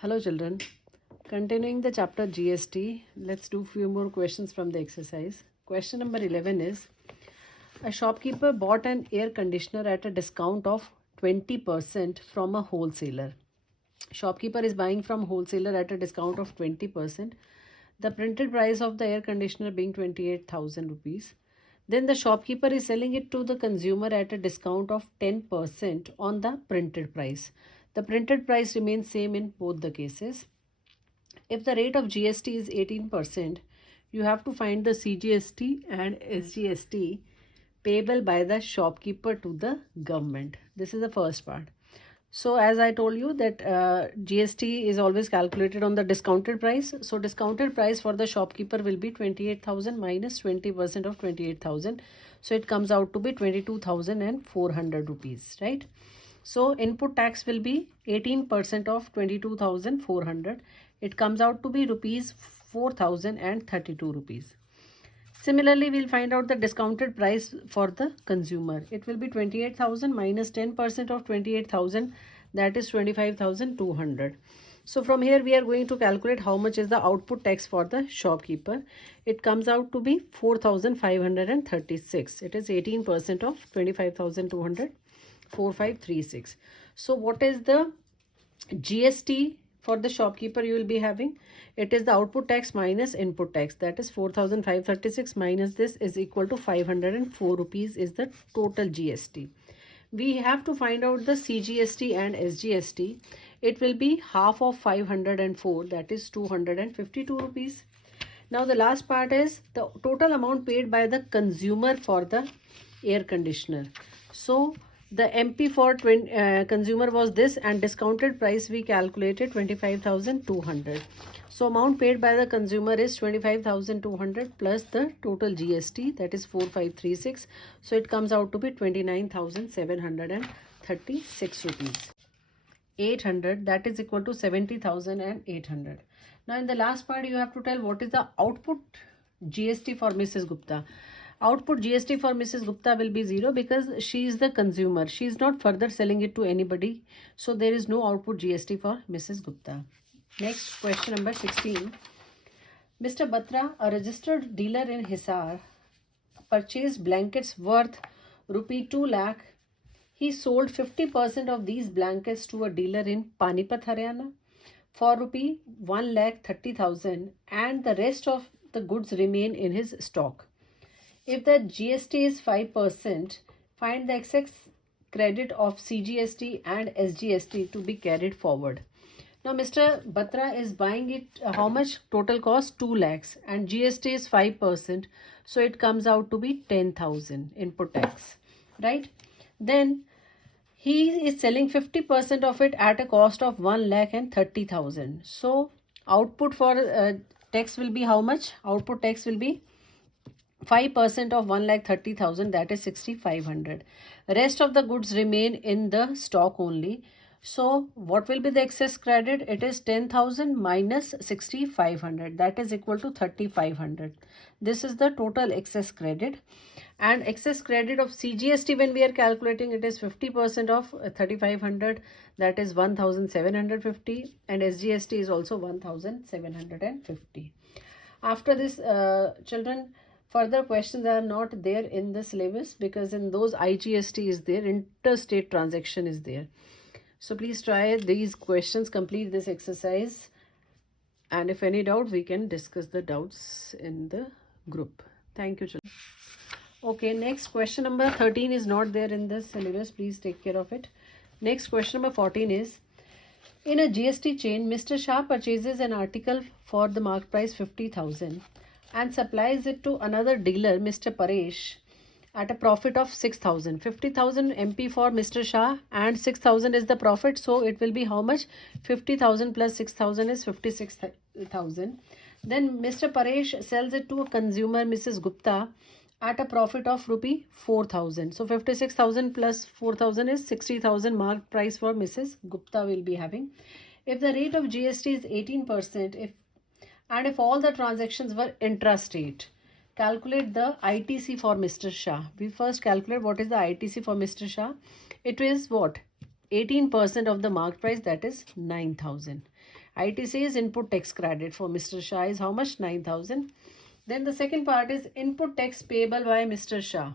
Hello children, continuing the chapter GST, let's do few more questions from the exercise. Question number 11 is, a shopkeeper bought an air conditioner at a discount of 20% from a wholesaler. Shopkeeper is buying from wholesaler at a discount of 20%. The printed price of the air conditioner being 28,000 rupees. Then the shopkeeper is selling it to the consumer at a discount of 10% on the printed price. The printed price remains same in both the cases. If the rate of GST is 18%, you have to find the CGST and SGST payable by the shopkeeper to the government. This is the first part. So as I told you that GST is always calculated on the discounted price. So discounted price for the shopkeeper will be 28,000 minus 20% of 28,000. So it comes out to be 22,400 rupees, right? So input tax will be 18% of 22,400. It comes out to be rupees 4,032 rupees. Similarly, we'll find out the discounted price for the consumer. It will be 28,000 minus 10% of 28,000, that is 25,200. So from here we are going to calculate how much is the output tax for the shopkeeper. It comes out to be 4,536. It is 18% of 25,200, 4,536. So what is the GST for the shopkeeper you will be having? It is the output tax minus input tax, that is 4,536 minus this is equal to 504 rupees is the total GST. We have to find out the CGST and SGST. It will be half of 504, that is 252 rupees. Now the last part is the total amount paid by the consumer for the air conditioner. So the MP for consumer was this, and discounted price we calculated 25,200. So amount paid by the consumer is 25,200 plus the total GST, that is 4,536. So it comes out to be 29,736 rupees. 800, that is equal to 70,800. Now in the last part you have to tell what is the output GST for Mrs. Gupta. Output GST for Mrs. Gupta will be 0 because she is the consumer. She is not further selling it to anybody. So there is no output GST for Mrs. Gupta. Next, question number 16. Mr. Batra, a registered dealer in Hisar, purchased blankets worth rupee 2 lakh. He sold 50% of these blankets to a dealer in Panipat, Haryana for rupee 1,30,000, and the rest of the goods remain in his stock. If the GST is 5%, find the excess credit of CGST and SGST to be carried forward. Now Mr. Batra is buying it, how much total cost? 2 lakhs, and GST is 5%, so it comes out to be 10,000 input tax, right? Then he is selling 50% of it at a cost of 1,30,000. So output for tax will be how much? Output tax will be 5% of 1,30,000, that is 6,500. Rest of the goods remain in the stock only. So what will be the excess credit? It is 10,000 minus 6,500, that is equal to 3,500. This is the total excess credit. And excess credit of CGST, when we are calculating, it is 50% of 3,500, that is 1,750, and SGST is also 1,750. After this, children, further questions are not there in the syllabus because in those IGST is there, interstate transaction is there. So please try these questions, complete this exercise, and if any doubt we can discuss the doubts in the group. Thank you, children. Okay, next question number 13 is not there in the syllabus. Please take care of it. Next question number 14 is, in a GST chain, Mr. Shah purchases an article for the market price 50,000 and supplies it to another dealer, Mr. Paresh, at a profit of 6,000. 50,000 MP for Mr. Shah and 6,000 is the profit. So it will be how much? 50,000 plus 6,000 is 56,000. Then Mr. Paresh sells it to a consumer, Mrs. Gupta, at a profit of rupee 4,000. So 56,000 plus 4,000 is 60,000 marked price for Mrs. Gupta will be having. If the rate of GST is 18%, if all the transactions were intrastate, calculate the ITC for Mr. Shah. We first calculate what is the ITC for Mr. Shah. It is what? 18% of the market price, that is 9,000. ITC is input tax credit for Mr. Shah is how much? 9,000. Then the second part is input tax payable by Mr. Shah.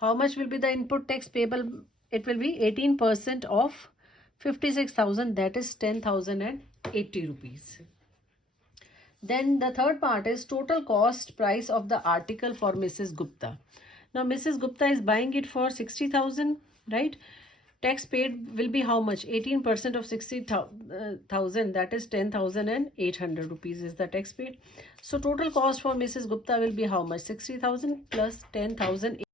How much will be the input tax payable? It will be 18% of 56,000, that is 10,080 rupees. Then the third part is total cost price of the article for Mrs. Gupta. Now Mrs. Gupta is buying it for 60,000, right? Tax paid will be how much? 18% of 60,000, that is 10,800 rupees is the tax paid. So total cost for Mrs. Gupta will be how much? 60,000 plus 10,000.